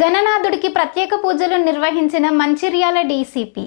గణనాథుడికి ప్రత్యేక పూజలు నిర్వహించిన మంచిర్యాల డీసీపీ.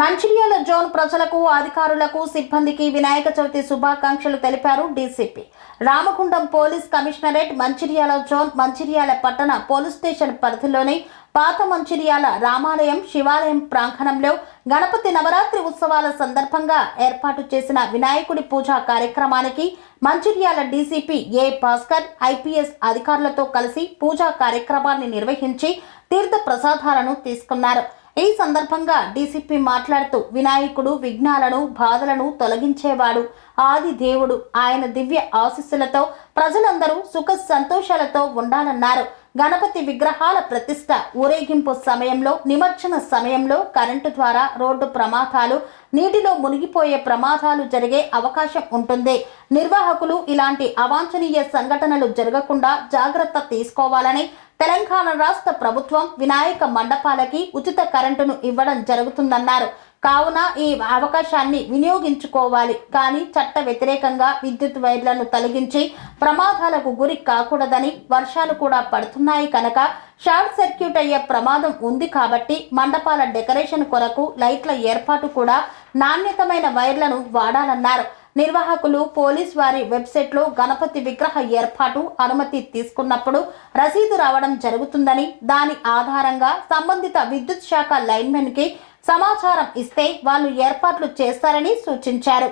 మంచిర్యాల జోన్ ప్రజలకు, అధికారులకు, సిబ్బందికి వినాయక చవితి శుభాకాంక్షలు తెలిపారు DCP. Ramagundam police commissionerate, Mancherial zone, Mancherial పట్టణ పోలీస్ స్టేషన్ పరిధిలోని పాత మంచిర్యాల రామాలయం శివాలయం ప్రాంగణంలో గణపతి నవరాత్రి ఉత్సవాల సందర్భంగా ఏర్పాటు చేసిన వినాయకుడి పూజా కార్యక్రమానికి మంచిర్యాల డీసీపీ ఏ భాస్కర్ ఐపీఎస్ అధికారులతో కలిసి పూజా కార్యక్రమాన్ని నిర్వహించి తీర్థ ప్రసాదాలను తీసుకున్నారు. ఈ సందర్భంగా డీసీపీ మాట్లాడుతూ వినాయకుడు విఘ్నాలను, బాధలను తొలగించేవాడు, ఆది దేవుడు. ఆయన దివ్య ఆశీస్సులతో ప్రజలందరూ సుఖ సంతోషాలతో ఉండాలన్నారు. గణపతి విగ్రహాల ప్రతిష్ట, ఊరేగింపు సమయంలో, నిమజ్జన సమయంలో కరెంటు ద్వారా రోడ్డు ప్రమాదాలు, నీటిలో మునిగిపోయే ప్రమాదాలు జరిగే అవకాశం ఉంటుంది. నిర్వాహకులు ఇలాంటి అవాంఛనీయ సంఘటనలు జరగకుండా జాగ్రత్త తీసుకోవాలని తెలంగాణ రాష్ట్ర ప్రభుత్వం వినాయక మండపాలకి ఉచిత కరెంటును ఇవ్వడం జరుగుతుందన్నారు. కావున ఈ అవకాశాన్ని వినియోగించుకోవాలి. కానీ చట్ట వ్యతిరేకంగా విద్యుత్ వైర్లను తొలగించి ప్రమాదాలకు గురి కాకూడదని, వర్షాలు కూడా పడుతున్నాయి కనుక షార్ట్ సర్క్యూట్ అయ్యే ప్రమాదం ఉంది కాబట్టి మండపాల డెకరేషన్ కొరకు లైట్ల ఏర్పాటు కూడా నాణ్యతమైన వైర్లను వాడాలన్నారు. నిర్వాహకులు పోలీస్ వారి వెబ్సైట్లో గణపతి విగ్రహ ఏర్పాటు అనుమతి తీసుకున్నప్పుడు రసీదు రావడం జరుగుతుందని, దాని ఆధారంగా సంబంధిత విద్యుత్ శాఖ లైన్మెన్ కి సమాచారం ఇస్తే వాళ్ళు ఏర్పాట్లు చేస్తారని సూచించారు.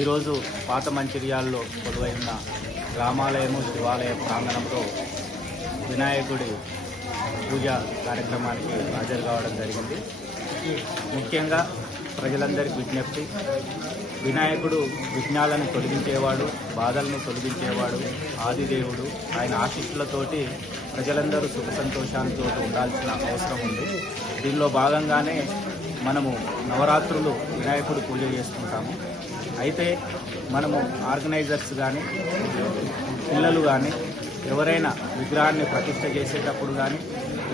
ఈరోజు పాత మంచిర్యాలలో కొలువైన రామాలయము శివాలయ ప్రాంగణంలో వినాయకుడి పూజ కార్యక్రమానికి హాజరు కావడం జరిగింది. ముఖ్యంగా ప్రజలందరికీ విజ్ఞప్తి, వినాయకుడు విఘ్నాలను తొలగించేవాడు, బాధలను తొలగించేవాడు, ఆదిదేవుడు. ఆయన ఆశీస్సులతోటి ప్రజలందరూ సుఖ సంతోషాలతో ఉండాల్సిన అవసరం ఉంది. దీనిలో భాగంగానే మనము నవరాత్రులు వినాయకుడు పూజ చేసుకుంటాము. అయితే మనము ఆర్గనైజర్స్ కానీ, పిల్లలు కానీ ఎవరైనా విగ్రహాన్ని ప్రతిష్ఠ చేసేటప్పుడు కానీ,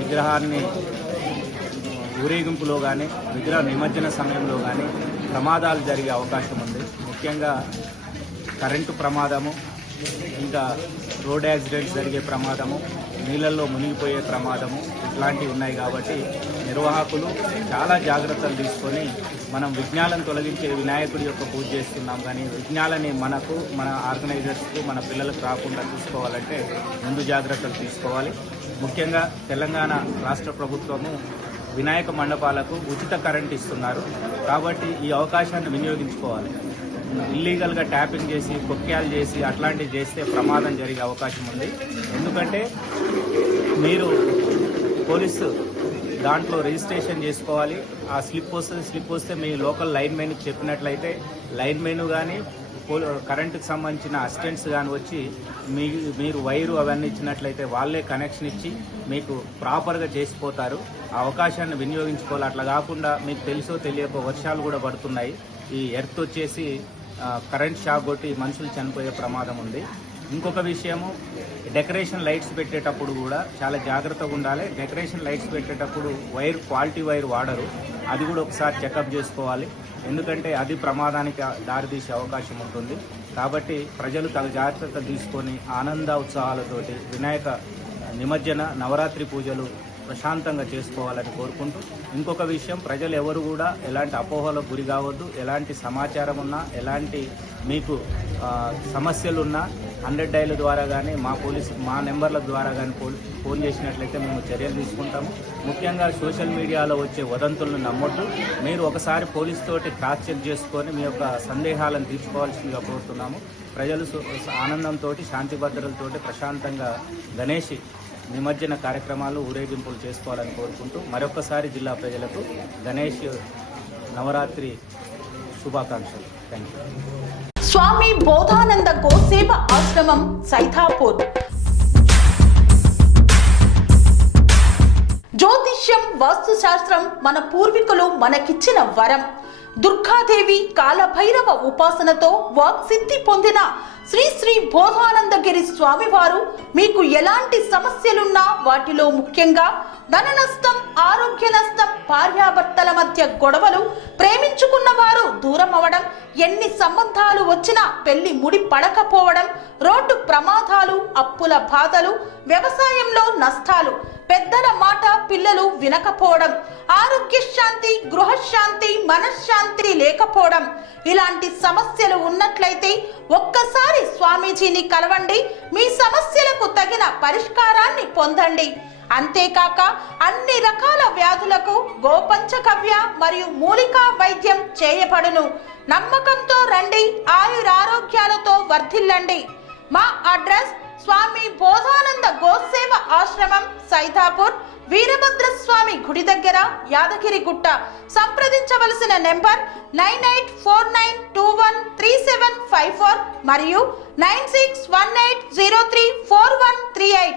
విగ్రహాన్ని ఊరేగింపులో కానీ, విగ్రహ నిమజ్జన సమయంలో కానీ ప్రమాదాలు జరిగే అవకాశం ఉంది. ముఖ్యంగా కరెంటు ప్రమాదము, ఇంకా రోడ్ యాక్సిడెంట్స్ జరిగే ప్రమాదము, నీళ్ళల్లో మునిగిపోయే ప్రమాదము ఇట్లాంటివి ఉన్నాయి. కాబట్టి నిర్వాహకులు చాలా జాగ్రత్తలు తీసుకొని మనం విఘ్నాలను తొలగించే వినాయకుడి యొక్క పూజ చేస్తున్నాం, కానీ విఘ్నాలని మనకు, మన ఆర్గనైజర్స్కు, మన పిల్లలకు రాకుండా చూసుకోవాలంటే ముందు జాగ్రత్తలు తీసుకోవాలి. ముఖ్యంగా తెలంగాణ రాష్ట్ర ప్రభుత్వము వినాయక మండపాలకు ఉచిత కరెంట్ ఇస్తున్నారు. కాబట్టి ఈ అవకాశాన్ని వినియోగించుకోవాలి. ఇల్లీగల్గా ట్యాపింగ్ చేసి, కొక్యాలు చేసి అట్లాంటివి చేస్తే ప్రమాదం జరిగే అవకాశం ఉంది. ఎందుకంటే మీరు పోలీసు దాంట్లో రిజిస్ట్రేషన్ చేసుకోవాలి. ఆ స్లిప్ వస్తే మీ లోకల్ లైన్ మెన్కి చెప్పినట్లయితే లైన్ మెన్ కానీ, కరెంటుకు సంబంధించిన అసిస్టెంట్స్ కానీ వచ్చి మీరు వైరు అవన్నీ ఇచ్చినట్లయితే వాళ్ళే కనెక్షన్ ఇచ్చి మీకు ప్రాపర్గా చేసిపోతారు. ఆ అవకాశాన్ని వినియోగించుకోవాలి. అట్లా కాకుండా మీకు తెలుసో తెలియకో వర్షాలు కూడా పడుతున్నాయి, ఈ ఎర్త్ వచ్చేసి కరెంట్ షాక్ కొట్టి మనుషులు చనిపోయే ప్రమాదం ఉంది. ఇంకొక విషయము, డెకరేషన్ లైట్స్ పెట్టేటప్పుడు కూడా చాలా జాగ్రత్తగా ఉండాలి. డెకరేషన్ లైట్స్ పెట్టేటప్పుడు వైర్ క్వాలిటీ వైర్ వాడరు, అది కూడా ఒకసారి చెకప్ చేసుకోవాలి. ఎందుకంటే అది ప్రమాదానికి దారితీసే అవకాశం ఉంటుంది. కాబట్టి ప్రజలు తగు జాగ్రత్తలు తీసుకొని ఆనంద ఉత్సాహాలతోటి వినాయక నిమజ్జన నవరాత్రి పూజలు ప్రశాంతంగా చేసుకోవాలని కోరుకుంటూ, ఇంకొక విషయం, ప్రజలు ఎవరు కూడా ఎలాంటి అపోహలకు గురి కావద్దు. ఎలాంటి సమాచారం ఉన్నా, ఎలాంటి మీకు సమస్యలున్నా 100 డైల్ ద్వారా కానీ, మా నెంబర్ల ద్వారా కానీ ఫోన్ చేసినట్లయితే మేము చర్యలు తీసుకుంటాము. ముఖ్యంగా సోషల్ మీడియాలో వచ్చే వదంతులను నమ్మొద్దు. మీరు ఒకసారి పోలీస్ తోటి క్రాస్ చెక్ చేసుకొని మీ యొక్క సందేహాలను తీర్చుకోవాల్సిందిగా కోరుతున్నాము. ప్రజలు ఆనందంతో, శాంతి భద్రతలతోటి ప్రశాంతంగా గణేష్ నిమజ్జన కార్యక్రమాలు, ఊరేగింపులు చేసుకోవాలని కోరుకుంటూ మరొకసారి జిల్లా ప్రజలకు గణేష్ నవరాత్రి శుభాకాంక్షలు. Thank you. స్వామి బోధానంద గోసేవ ఆశ్రమం, సైథాపూర్. జ్యోతిష్యం, వాస్తుశాస్త్రం మన పూర్వీకులు మనకిచ్చిన వరం. దుర్గాదేవి, కాలభైరవ ఉపాసనతో వాక్సిద్ధి పొందిన శ్రీ శ్రీ బోధానందగిరి స్వామివారు మీకు ఎలాంటి సమస్యలున్నా వాటిలో ముఖ్యంగా ధన నష్టం, ఆరోగ్య నష్టం, భార్యాభర్తల మధ్య గొడవలు, ప్రేమించుకున్న వారు దూరం అవడం, ఎన్ని సంబంధాలు వచ్చినా పెళ్లి ముడి పడకపోవడం, రోడ్డు ప్రమాదాలు, అప్పుల బాధలు, వ్యవసాయంలో నష్టాలు, పెద్దల మాట పిల్లలు వినకపోవడం, ఆరోగ్య శాంతి, గృహశాంతి, మనశ్శాంతి లేకపోవడం, ఇలాంటి సమస్యలు ఉన్నట్లయితే ఒక్కసారి స్వామీజీని కలవండి. మీ సమస్యలకు తగిన పరిష్కారాన్ని పొందండి. అంతేకాక అన్ని రకాల వ్యాధులకు గోపంచగవ్య మరియు మూలికా వైద్యం చేయబడును. నమ్మకంతో రండి, ఆయురారోగ్యాలతో వర్ధిల్లండి. మా అడ్రస్ స్వామి బోధానంద గోసేవ ఆశ్రమం, సైదాపూర్, వీరభద్ర స్వామి గుడి దగ్గర, యాదగిరిగుట్ట. సంప్రదించవలసిన నెంబర్ 9849213754 మరియు 9618034138.